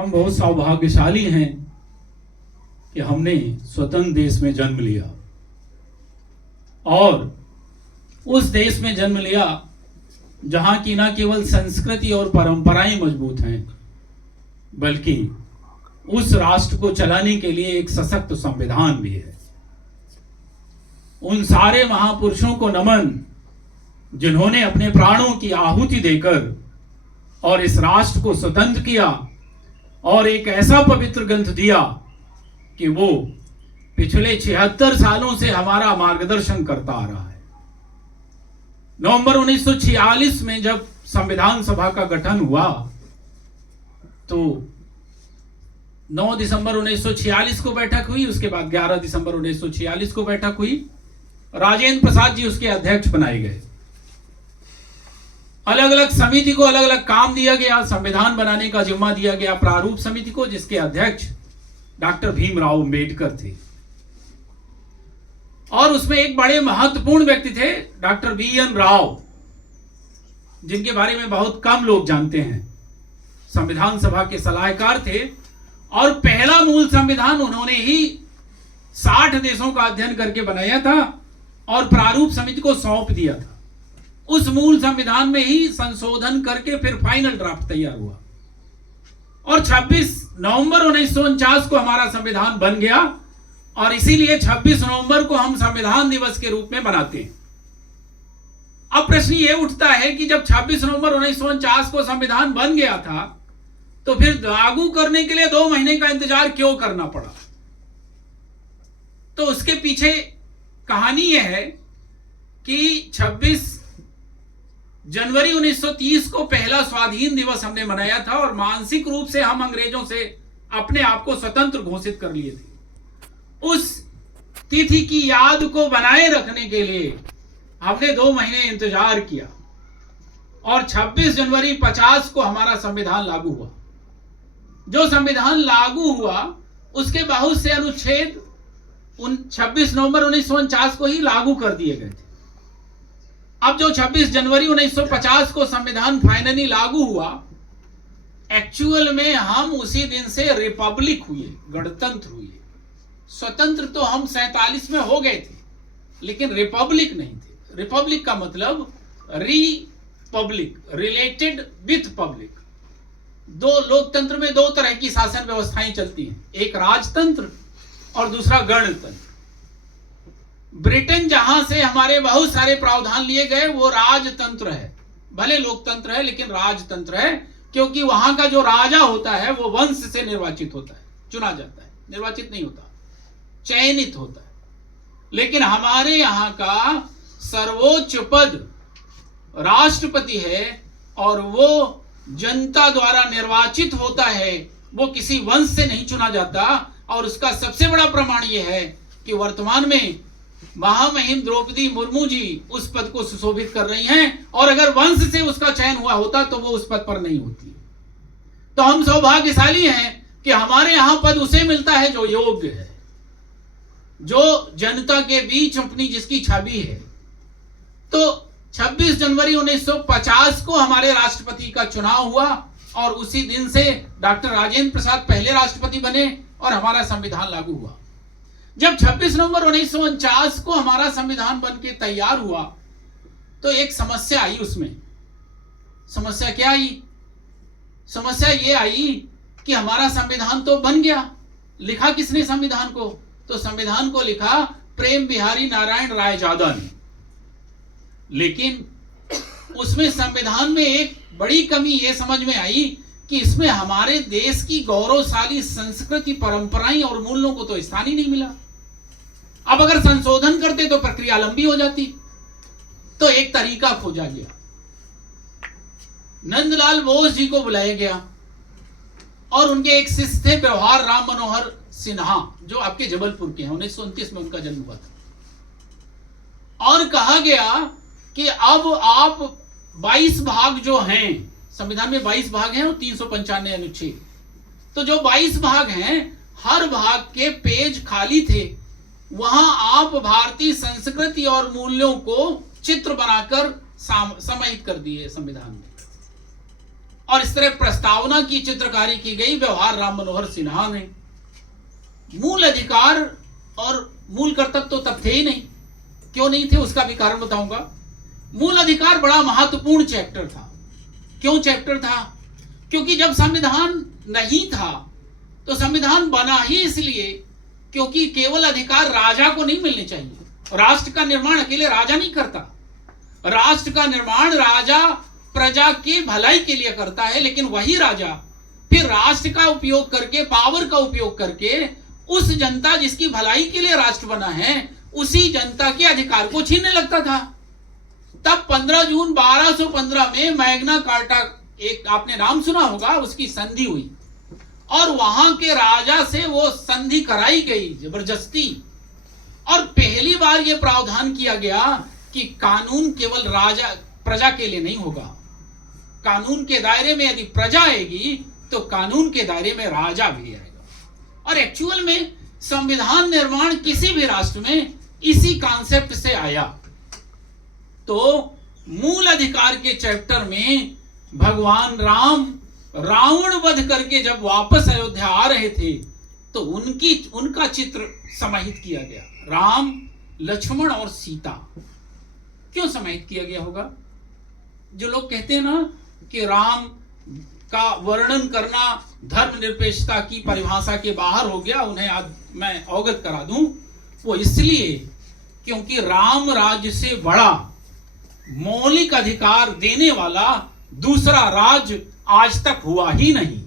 हम बहुत सौभाग्यशाली हैं कि हमने स्वतंत्र देश में जन्म लिया और उस देश में जन्म लिया जहां की न केवल संस्कृति और परंपराएं मजबूत हैं, बल्कि उस राष्ट्र को चलाने के लिए एक सशक्त संविधान भी है। उन सारे महापुरुषों को नमन जिन्होंने अपने प्राणों की आहुति देकर और इस राष्ट्र को स्वतंत्र किया और एक ऐसा पवित्र ग्रंथ दिया कि वो पिछले 76 सालों से हमारा मार्गदर्शन करता आ रहा है। नवंबर 1946 में जब संविधान सभा का गठन हुआ तो 9 दिसंबर 1946 को बैठक हुई, उसके बाद 11 दिसंबर 1946 को बैठक हुई। राजेंद्र प्रसाद जी उसके अध्यक्ष बनाए गए। अलग अलग समिति को अलग अलग काम दिया गया। संविधान बनाने का जिम्मा दिया गया प्रारूप समिति को, जिसके अध्यक्ष डॉक्टर भीमराव अंबेडकर थे, और उसमें एक बड़े महत्वपूर्ण व्यक्ति थे डॉक्टर BN राव, जिनके बारे में बहुत कम लोग जानते हैं। संविधान सभा के सलाहकार थे और पहला मूल संविधान उन्होंने ही 60 देशों का अध्ययन करके बनाया था और प्रारूप समिति को सौंप दिया था। उस मूल संविधान में ही संशोधन करके फिर फाइनल ड्राफ्ट तैयार हुआ और 26 नवंबर 1949 को हमारा संविधान बन गया और इसीलिए 26 नवंबर को हम संविधान दिवस के रूप में मनाते हैं। अब प्रश्न ये उठता है कि जब 26 नवंबर 1949 को संविधान बन गया था तो फिर लागू करने के लिए 2 महीने का इंतजार क्यों करना पड़ा? तो उसके पीछे कहानी यह है कि 26 जनवरी 1930 को पहला स्वाधीन दिवस हमने मनाया था और मानसिक रूप से हम अंग्रेजों से अपने आप को स्वतंत्र घोषित कर लिए थे। उस तिथि की याद को बनाए रखने के लिए हमने 2 महीने इंतजार किया और 26 जनवरी 50 को हमारा संविधान लागू हुआ। जो संविधान लागू हुआ उसके बहुत से अनुच्छेद 26 नवंबर 1949 को ही लागू कर दिए गए थे। अब जो 26 जनवरी 1950 को संविधान फाइनली लागू हुआ, एक्चुअल में हम उसी दिन से रिपब्लिक हुए, गणतंत्र हुए। स्वतंत्र तो हम 47 में हो गए थे, लेकिन रिपब्लिक नहीं थे। रिपब्लिक का मतलब रिपब्लिक, रिलेटेड विथ पब्लिक। लोकतंत्र में 2 तरह की शासन व्यवस्थाएं चलती हैं, एक राजतंत्र और दूसरा गणतंत्र। ब्रिटेन जहां से हमारे बहुत सारे प्रावधान लिए गए वो राजतंत्र है, भले लोकतंत्र है लेकिन राजतंत्र है, क्योंकि वहां का जो राजा होता है वो वंश से निर्वाचित होता है, चुना जाता है, निर्वाचित नहीं होता, चयनित होता है। लेकिन हमारे यहाँ का सर्वोच्च पद राष्ट्रपति है और वो जनता द्वारा निर्वाचित होता है, वो किसी वंश से नहीं चुना जाता। और उसका सबसे बड़ा प्रमाण यह है कि वर्तमान में महामहिम द्रौपदी मुर्मू जी उस पद को सुशोभित कर रही हैं, और अगर वंश से उसका चयन हुआ होता तो वो उस पद पर नहीं होती। तो हम सौभाग्यशाली हैं कि हमारे यहां पद उसे मिलता है जो योग्य है, जो जनता के बीच अपनी जिसकी छवि है। तो 26 जनवरी 1950 को हमारे राष्ट्रपति का चुनाव हुआ और उसी दिन से डॉक्टर राजेंद्र प्रसाद पहले राष्ट्रपति बने और हमारा संविधान लागू हुआ। जब 26 नवंबर 1949 को हमारा संविधान बन के तैयार हुआ तो एक समस्या आई। उसमें समस्या क्या आई? समस्या ये आई कि हमारा संविधान तो बन गया, लिखा किसने संविधान को? तो संविधान को लिखा प्रेम बिहारी नारायण रायजादा ने। लेकिन उसमें संविधान में एक बड़ी कमी ये समझ में आई कि इसमें हमारे देश की गौरवशाली संस्कृति, परंपराएं और मूल्यों को तो स्थान ही नहीं मिला। अब अगर संशोधन करते तो प्रक्रिया लंबी हो जाती, तो एक तरीका खोजा गया। नंदलाल बोस जी को बुलाया गया और उनके एक शिष्य थे व्यवहार राम मनोहर सिन्हा, जो आपके जबलपुर के हैं। 1929 में उनका जन्म हुआ था। और कहा गया कि अब आप 22 भाग जो हैं, संविधान में 22 भाग हैं और 395 अनुच्छेद, तो जो 22 भाग हैं हर भाग के पेज खाली थे, वहां आप भारतीय संस्कृति और मूल्यों को चित्र बनाकर समाहित कर दिए संविधान में। और इस तरह प्रस्तावना की चित्रकारी की गई व्यवहार राम मनोहर सिन्हा ने। मूल अधिकार और मूल कर्तव्य तो तब थे ही नहीं। क्यों नहीं थे उसका भी कारण बताऊंगा। मूल अधिकार बड़ा महत्वपूर्ण चैप्टर था। क्यों चैप्टर था? क्योंकि जब संविधान नहीं था तो संविधान बना ही इसलिए क्योंकि केवल अधिकार राजा को नहीं मिलने चाहिए। राष्ट्र का निर्माण अकेले राजा नहीं करता। राष्ट्र का निर्माण राजा प्रजा की भलाई के लिए करता है, लेकिन वही राजा फिर राष्ट्र का उपयोग करके, पावर का उपयोग करके उस जनता जिसकी भलाई के लिए राष्ट्र बना है उसी जनता के अधिकार को छीनने लगता था। तब 15 जून 1215 में मैग्ना कार्टा, एक आपने नाम सुना होगा, उसकी संधि हुई और वहां के राजा से वो संधि कराई गई जबरदस्ती। और पहली बार ये प्रावधान किया गया कि कानून केवल राजा प्रजा के लिए नहीं होगा। कानून के दायरे में यदि प्रजा आएगी तो कानून के दायरे में राजा भी आएगा। और एक्चुअल में संविधान निर्माण किसी भी राष्ट्र में इसी कॉन्सेप्ट से आया। तो मूल अधिकार के चैप्टर में भगवान राम रावण वध करके जब वापस अयोध्या आ रहे थे तो उनका चित्र समाहित किया गया। राम, लक्ष्मण और सीता। क्यों समाहित किया गया होगा? जो लोग कहते हैं ना कि राम का वर्णन करना धर्मनिरपेक्षता की परिभाषा के बाहर हो गया, उन्हें आज मैं अवगत करा दूं। वो इसलिए क्योंकि राम राज्य से बड़ा मौलिक अधिकार देने वाला दूसरा राज्य आज तक हुआ ही नहीं।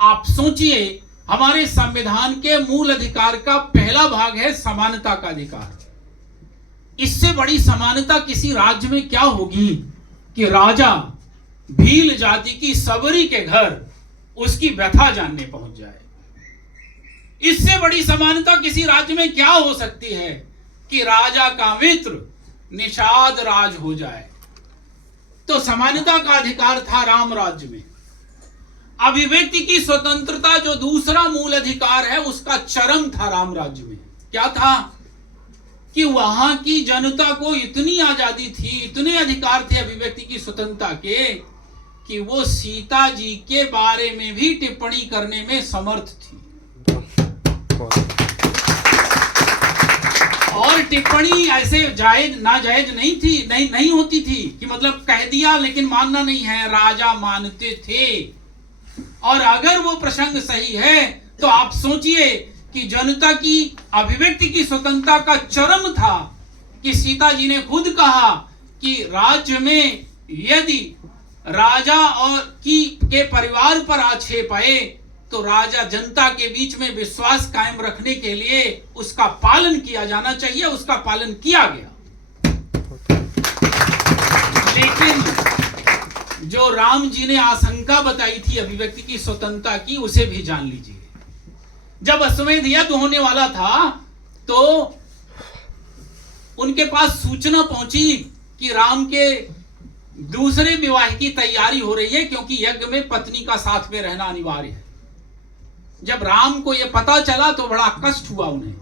आप सोचिए, हमारे संविधान के मूल अधिकार का पहला भाग है समानता का अधिकार। इससे बड़ी समानता किसी राज्य में क्या होगी कि राजा भील जाति की सबरी के घर उसकी व्यथा जानने पहुंच जाए। इससे बड़ी समानता किसी राज्य में क्या हो सकती है कि राजा का मित्र निषाद राज हो जाए। तो समानता का अधिकार था राम राज्य में। अभिव्यक्ति की स्वतंत्रता जो दूसरा मूल अधिकार है उसका चरम था राम राज्य में। क्या था कि वहां की जनता को इतनी आजादी थी, इतने अधिकार थे अभिव्यक्ति की स्वतंत्रता के कि वो सीता जी के बारे में भी टिप्पणी करने में समर्थ थी। और टिप्पणी ऐसे जायज नाजायज नहीं थी, नहीं होती थी कि मतलब कह दिया लेकिन मानना नहीं है। राजा मानते थे। और अगर वो प्रसंग सही है तो आप सोचिए कि जनता की अभिव्यक्ति की स्वतंत्रता का चरम था कि सीता जी ने खुद कहा कि राज्य में यदि राजा और के परिवार पर आक्षेप आए तो राजा जनता के बीच में विश्वास कायम रखने के लिए उसका पालन किया जाना चाहिए। उसका पालन किया गया। लेकिन जो राम जी ने आशंका बताई थी अभिव्यक्ति की स्वतंत्रता की, उसे भी जान लीजिए। जब अश्वमेध यज्ञ होने वाला था तो उनके पास सूचना पहुंची कि राम के दूसरे विवाह की तैयारी हो रही है, क्योंकि यज्ञ में पत्नी का साथ में रहना अनिवार्य है। जब राम को यह पता चला तो बड़ा कष्ट हुआ उन्हें,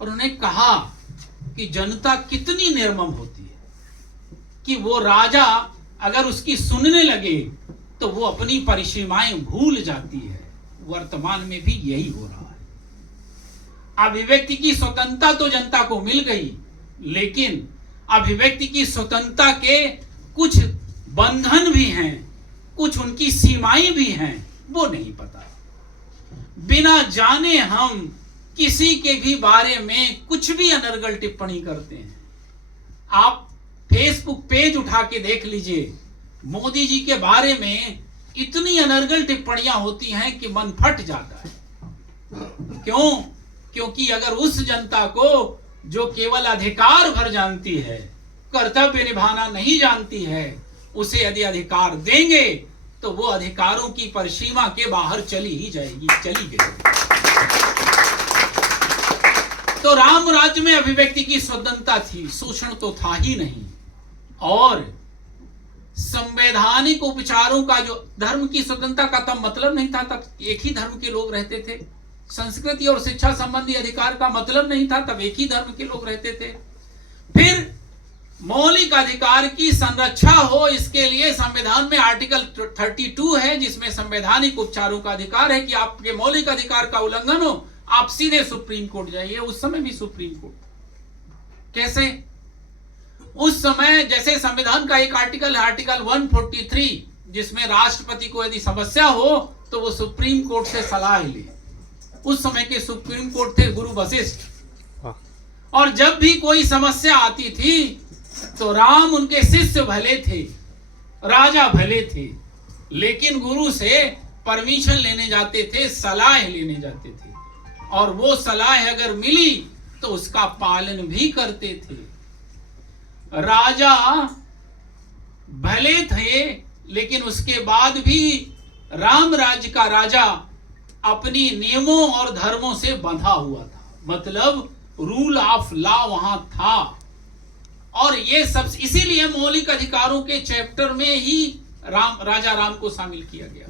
और उन्हें कहा कि जनता कितनी निर्मम होती है कि वो राजा अगर उसकी सुनने लगे तो वो अपनी परिसीमाएं भूल जाती है। वर्तमान में भी यही हो रहा है। अभिव्यक्ति की स्वतंत्रता तो जनता को मिल गई, लेकिन अभिव्यक्ति की स्वतंत्रता के कुछ बंधन भी हैं, कुछ उनकी सीमाएं भी हैं, वो नहीं पता। बिना जाने हम किसी के भी बारे में कुछ भी अनर्गल टिप्पणी करते हैं। आप फेसबुक पेज उठा के देख लीजिए, मोदी जी के बारे में इतनी अनर्गल टिप्पणियां होती हैं कि मन फट जाता है। क्यों? क्योंकि अगर उस जनता को जो केवल अधिकार भर जानती है, कर्तव्य निभाना नहीं जानती है, उसे यदि अधिकार देंगे तो वो अधिकारों की परिसीमा के बाहर चली ही जाएगी, चली गई। तो राम राज्य में अभिव्यक्ति की स्वतंत्रता थी, शोषण तो था ही नहीं। और संवैधानिक उपचारों का जो धर्म की स्वतंत्रता का तब मतलब नहीं था, तब एक ही धर्म के लोग रहते थे। संस्कृति और शिक्षा संबंधी अधिकार का मतलब नहीं था, तब एक ही धर्म के लोग रहते थे। फिर मौलिक अधिकार की संरक्षा हो, इसके लिए संविधान में आर्टिकल 32 है, जिसमें संवैधानिक उपचारों का अधिकार है कि आपके मौलिक अधिकार का उल्लंघन हो आप सीधे सुप्रीम कोर्ट जाइए। उस समय भी सुप्रीम कोर्ट कैसे? उस समय जैसे संविधान का एक आर्टिकल है, आर्टिकल 143, जिसमें राष्ट्रपति को यदि समस्या हो तो वो सुप्रीम कोर्ट से सलाह ले। उस समय के सुप्रीम कोर्ट थे गुरु वशिष्ठ, और जब भी कोई समस्या आती थी तो राम उनके शिष्य भले थे, राजा भले थे, लेकिन गुरु से परमिशन लेने जाते थे, सलाह लेने जाते थे, और वो सलाह अगर मिली तो उसका पालन भी करते थे। राजा भले थे, लेकिन उसके बाद भी राम राज्य का राजा अपनी नियमों और धर्मों से बंधा हुआ था, मतलब रूल ऑफ लॉ वहां था। और ये सब इसीलिए मौलिक अधिकारों के चैप्टर में ही राजा राम को शामिल किया गया।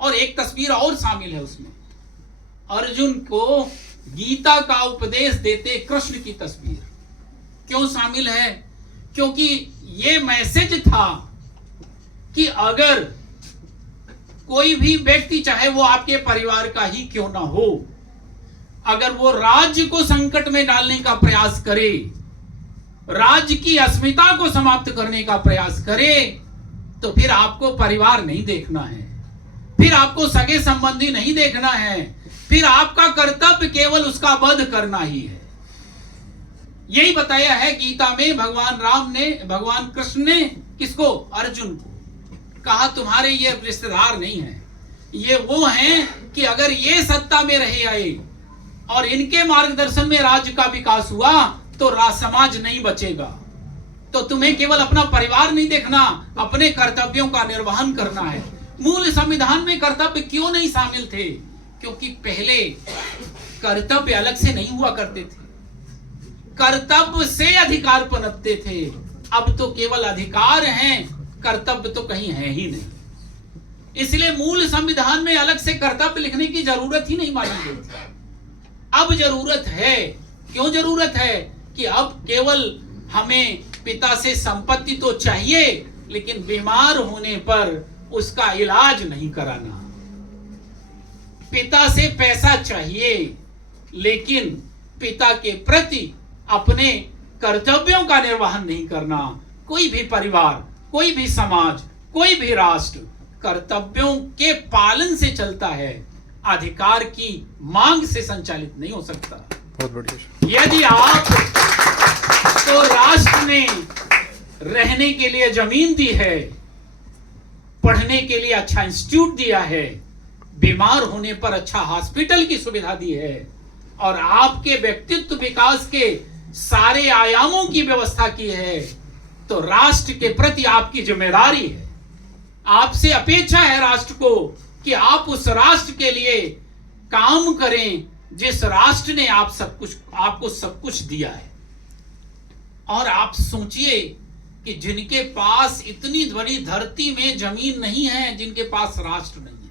और एक तस्वीर और शामिल है उसमें, अर्जुन को गीता का उपदेश देते कृष्ण की तस्वीर क्यों शामिल है? क्योंकि ये मैसेज था कि अगर कोई भी व्यक्ति, चाहे वो आपके परिवार का ही क्यों ना हो, अगर वो राज्य को संकट में डालने का प्रयास करे, राज्य की अस्मिता को समाप्त करने का प्रयास करे, तो फिर आपको परिवार नहीं देखना है, फिर आपको सगे संबंधी नहीं देखना है, फिर आपका कर्तव्य केवल उसका वध करना ही है। यही बताया है गीता में। भगवान कृष्ण ने किसको? अर्जुन को कहा तुम्हारे ये रिश्तेदार नहीं हैं, ये वो हैं कि अगर ये सत्ता में रहे आए और इनके मार्गदर्शन में राज्य का विकास हुआ तो समाज नहीं बचेगा। तो तुम्हें केवल अपना परिवार नहीं देखना, अपने कर्तव्यों का निर्वहन करना है। मूल संविधान में कर्तव्य क्यों नहीं शामिल थे? क्योंकि पहले कर्तव्य अलग से नहीं हुआ करते थे, कर्तव्य से अधिकार पनपते थे। अब तो केवल अधिकार हैं, कर्तव्य तो कहीं है ही नहीं। इसलिए मूल संविधान में अलग से कर्तव्य लिखने की जरूरत ही नहीं मानी गई थी। अब जरूरत है। क्यों जरूरत है? कि अब केवल हमें पिता से संपत्ति तो चाहिए, लेकिन बीमार होने पर उसका इलाज नहीं कराना। पिता से पैसा चाहिए, लेकिन पिता के प्रति अपने कर्तव्यों का निर्वहन नहीं करना। कोई भी परिवार, कोई भी समाज, कोई भी राष्ट्र कर्तव्यों के पालन से चलता है, अधिकार की मांग से संचालित नहीं हो सकता। बहुत बढ़िया। यदि आप तो राष्ट्र ने रहने के लिए जमीन दी है, पढ़ने के लिए अच्छा इंस्टीट्यूट दिया है, बीमार होने पर अच्छा हॉस्पिटल की सुविधा दी है, और आपके व्यक्तित्व विकास के सारे आयामों की व्यवस्था की है, तो राष्ट्र के प्रति आपकी जिम्मेदारी है। आपसे अपेक्षा है राष्ट्र को कि आप उस राष्ट्र के लिए काम करें जिस राष्ट्र ने आपको सब कुछ दिया है। और आप सोचिए कि जिनके पास इतनी बड़ी धरती में जमीन नहीं है, जिनके पास राष्ट्र नहीं है,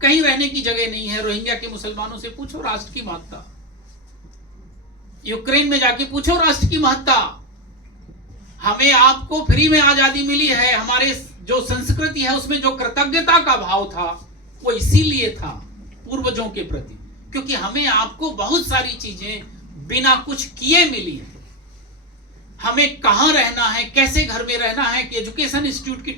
कहीं रहने की जगह नहीं है। रोहिंग्या के मुसलमानों से पूछो राष्ट्र की महत्ता, यूक्रेन में जाके पूछो राष्ट्र की महत्ता। हमें आपको फ्री में आजादी मिली है, हमारे जो संस्कृति है उसमें जो कृतज्ञता का भाव था वो इसीलिए था पूर्वजों के प्रति, क्योंकि हमें आपको बहुत सारी चीजें बिना कुछ किए मिली है। हमें कहां रहना है, कैसे घर में रहना है, कि एजुकेशन इंस्टीट्यूट की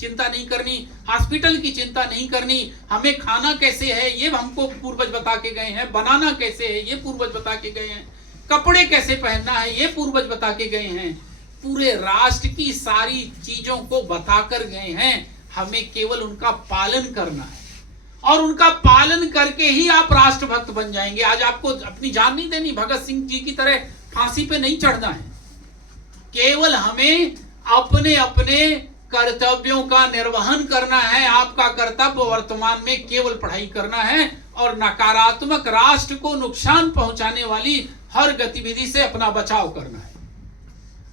चिंता नहीं करनी, हॉस्पिटल की चिंता नहीं करनी, हमें खाना कैसे है ये हमको पूर्वज बता के गए हैं, बनाना कैसे है ये पूर्वज बता के गए हैं, कपड़े कैसे पहनना है ये पूर्वज बता के गए हैं। पूरे राष्ट्र की सारी चीजों को बताकर गए हैं, हमें केवल उनका पालन करना है, और उनका पालन करके ही आप राष्ट्रभक्त बन जाएंगे। आज आपको अपनी जान नहीं देनी, भगत सिंह जी की तरह फांसी पे नहीं चढ़ना है, केवल हमें अपने अपने कर्तव्यों का निर्वहन करना है। आपका कर्तव्य वर्तमान में केवल पढ़ाई करना है और नकारात्मक राष्ट्र को नुकसान पहुंचाने वाली हर गतिविधि से अपना बचाव करना है।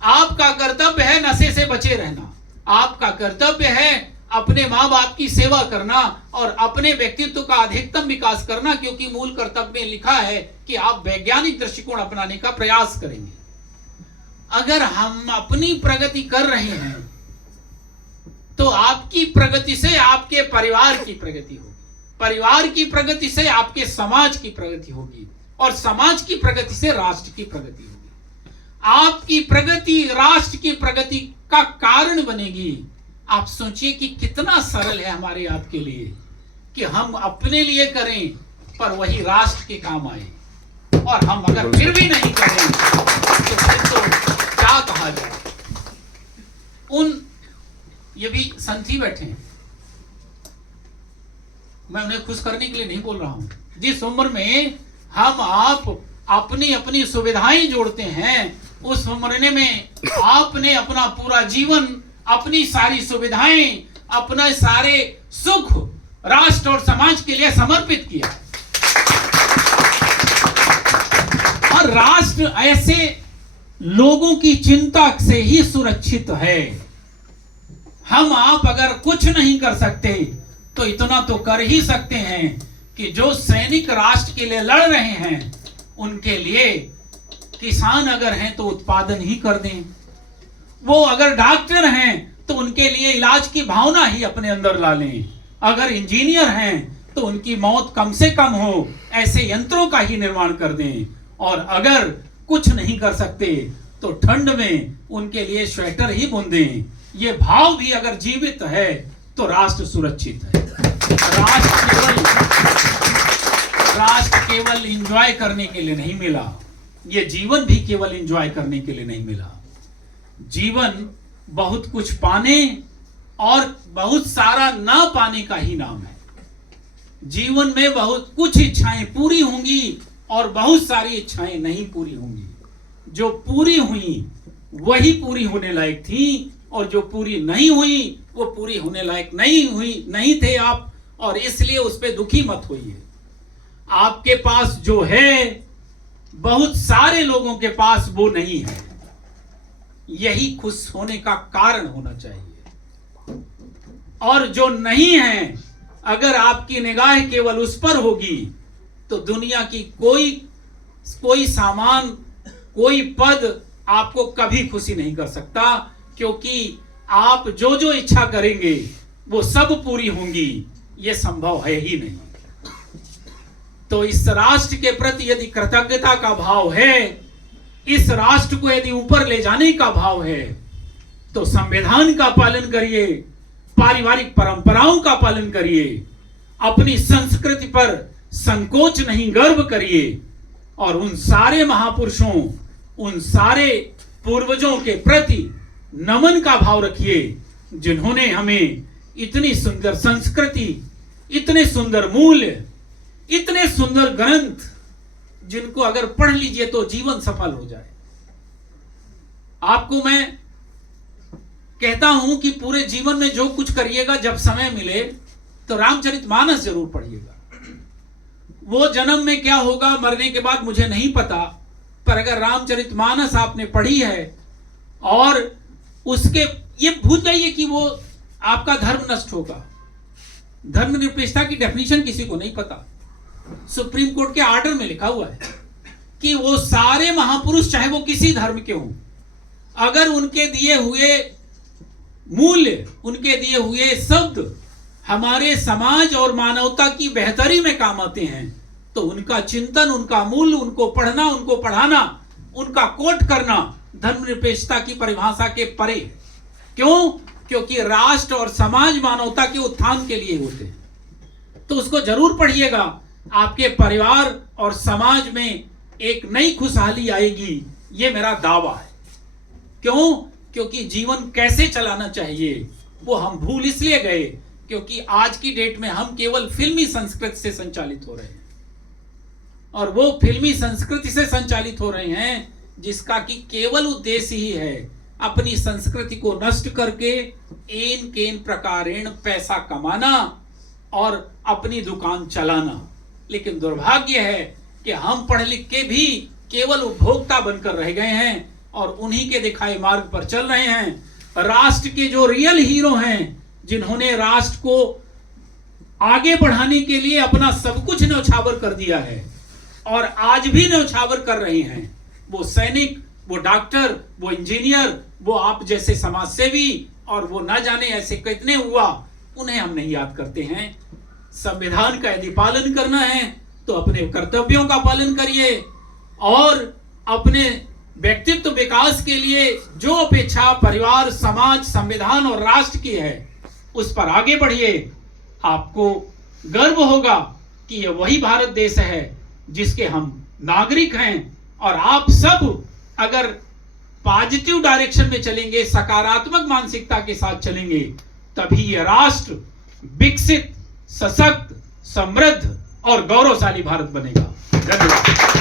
आपका कर्तव्य है नशे से बचे रहना, आपका कर्तव्य है अपने माँ बाप की सेवा करना और अपने व्यक्तित्व का अधिकतम विकास करना, क्योंकि मूल कर्तव्य में लिखा है कि आप वैज्ञानिक दृष्टिकोण अपनाने का प्रयास करेंगे। अगर हम अपनी प्रगति कर रहे हैं तो आपकी प्रगति से आपके परिवार की प्रगति होगी, परिवार की प्रगति से आपके समाज की प्रगति होगी, और समाज की प्रगति से राष्ट्र की प्रगति होगी। आपकी प्रगति राष्ट्र की प्रगति का कारण बनेगी। आप सोचिए कि कितना सरल है हमारे आपके लिए कि हम अपने लिए करें पर वही राष्ट्र के काम आए, और हम अगर फिर भी नहीं करें तो फिर तो क्या कहा जाए। ये भी संथी बैठे हैं, मैं उन्हें खुश करने के लिए नहीं बोल रहा हूं। जिस उम्र में हम आप अपनी अपनी सुविधाएं जोड़ते हैं, उस उम्र में आपने अपना पूरा जीवन, अपनी सारी सुविधाएं, अपना सारे सुख राष्ट्र और समाज के लिए समर्पित किया। और राष्ट्र ऐसे लोगों की चिंता से ही सुरक्षित है। हम आप अगर कुछ नहीं कर सकते तो इतना तो कर ही सकते हैं कि जो सैनिक राष्ट्र के लिए लड़ रहे हैं उनके लिए किसान अगर हैं तो उत्पादन ही कर दें, वो अगर डॉक्टर हैं तो उनके लिए इलाज की भावना ही अपने अंदर ला लें, अगर इंजीनियर हैं तो उनकी मौत कम से कम हो ऐसे यंत्रों का ही निर्माण कर दें, और अगर कुछ नहीं कर सकते तो ठंड में उनके लिए स्वेटर ही बुन दें। ये भाव भी अगर जीवित है तो राष्ट्र सुरक्षित है। राष्ट्र केवल एंजॉय करने के लिए नहीं मिला, ये जीवन भी केवल एंजॉय करने के लिए नहीं मिला। जीवन बहुत कुछ पाने और बहुत सारा ना पाने का ही नाम है। जीवन में बहुत कुछ इच्छाएं पूरी होंगी और बहुत सारी इच्छाएं नहीं पूरी होंगी। जो पूरी हुई वही पूरी होने लायक थी, और जो पूरी नहीं हुई वो पूरी होने लायक नहीं थे आप, और इसलिए उस पे दुखी मत होइए। आपके पास जो है बहुत सारे लोगों के पास वो नहीं है, यही खुश होने का कारण होना चाहिए। और जो नहीं है, अगर आपकी निगाह केवल उस पर होगी तो दुनिया की कोई सामान, कोई पद आपको कभी खुशी नहीं कर सकता, क्योंकि आप जो जो इच्छा करेंगे वो सब पूरी होंगी, ये संभव है ही नहीं। तो इस राष्ट्र के प्रति यदि कृतज्ञता का भाव है, इस राष्ट्र को यदि ऊपर ले जाने का भाव है, तो संविधान का पालन करिए, पारिवारिक परंपराओं का पालन करिए, अपनी संस्कृति पर संकोच नहीं गर्व करिए, और उन सारे महापुरुषों, उन सारे पूर्वजों के प्रति नमन का भाव रखिए जिन्होंने हमें इतनी सुंदर संस्कृति, इतने सुंदर मूल्य, इतने सुंदर ग्रंथ, जिनको अगर पढ़ लीजिए तो जीवन सफल हो जाए। आपको मैं कहता हूं कि पूरे जीवन में जो कुछ करिएगा, जब समय मिले तो रामचरितमानस जरूर पढ़िएगा। वो जन्म में क्या होगा, मरने के बाद मुझे नहीं पता, पर अगर रामचरितमानस आपने पढ़ी है और उसके ये भूल जाइए कि वो आपका धर्म नष्ट होगा। धर्मनिरपेक्षता की डेफिनेशन किसी को नहीं पता। सुप्रीम कोर्ट के आर्डर में लिखा हुआ है कि वो सारे महापुरुष, चाहे वो किसी धर्म के हों, अगर उनके दिए हुए मूल्य, उनके दिए हुए शब्द हमारे समाज और मानवता की बेहतरी में काम आते हैं, तो उनका चिंतन, उनका मूल्य, उनको पढ़ना, उनको पढ़ाना, उनका कोट करना धर्मनिरपेक्षता की परिभाषा के परे। क्यों? क्योंकि राष्ट्र और समाज मानवता के उत्थान के लिए होते हैं। तो उसको जरूर पढ़िएगा। आपके परिवार और समाज में एक नई खुशहाली आएगी, ये मेरा दावा है। क्यों? क्योंकि जीवन कैसे चलाना चाहिए वो हम भूल इसलिए गए क्योंकि आज की डेट में हम केवल फिल्मी संस्कृति से संचालित हो रहे हैं, और वो फिल्मी संस्कृति से संचालित हो रहे हैं जिसका कि केवल उद्देश्य ही है अपनी संस्कृति को नष्ट करके एन केन प्रकारेण पैसा कमाना और अपनी दुकान चलाना। लेकिन दुर्भाग्य है कि हम पढ़ लिख के भी केवल उपभोक्ता बनकर रह गए हैं और उन्हीं के दिखाए मार्ग पर चल रहे हैं। राष्ट्र के जो रियल हीरो हैं, जिन्होंने राष्ट्र को आगे बढ़ाने के लिए अपना सब कुछ न्यौछावर कर दिया है और आज भी न्यौछावर कर रहे हैं, वो सैनिक वो डॉक्टर, वो इंजीनियर, वो आप जैसे समाजसेवी और वो ना जाने ऐसे कितने हुआ, उन्हें हम नहीं याद करते हैं। संविधान का यदि पालन करना है तो अपने कर्तव्यों का पालन करिए और अपने व्यक्तित्व विकास के लिए जो अपेक्षा परिवार, समाज, संविधान और राष्ट्र की है उस पर आगे बढ़िए। आपको गर्व होगा कि यह वही भारत देश है जिसके हम नागरिक हैं, और आप सब अगर पॉजिटिव डायरेक्शन में चलेंगे, सकारात्मक मानसिकता के साथ चलेंगे, तभी यह राष्ट्र विकसित, सशक्त, समृद्ध और गौरवशाली भारत बनेगा। धन्यवाद।